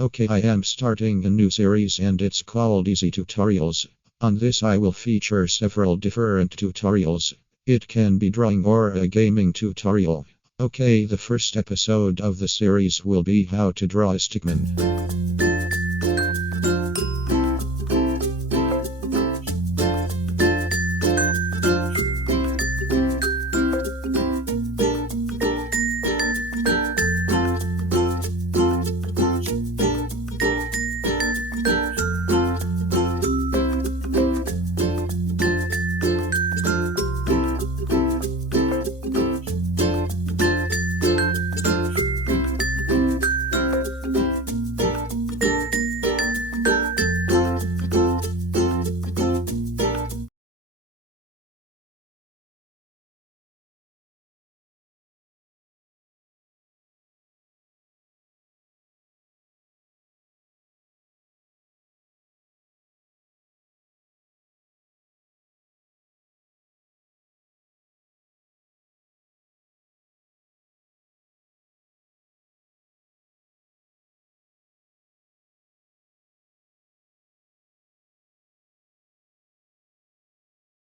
Okay, I am starting a new series and it's called Easy Tutorials. On this I will feature several different tutorials. It can be drawing or a gaming tutorial. Okay, the first episode of the series will be how to draw a stickman.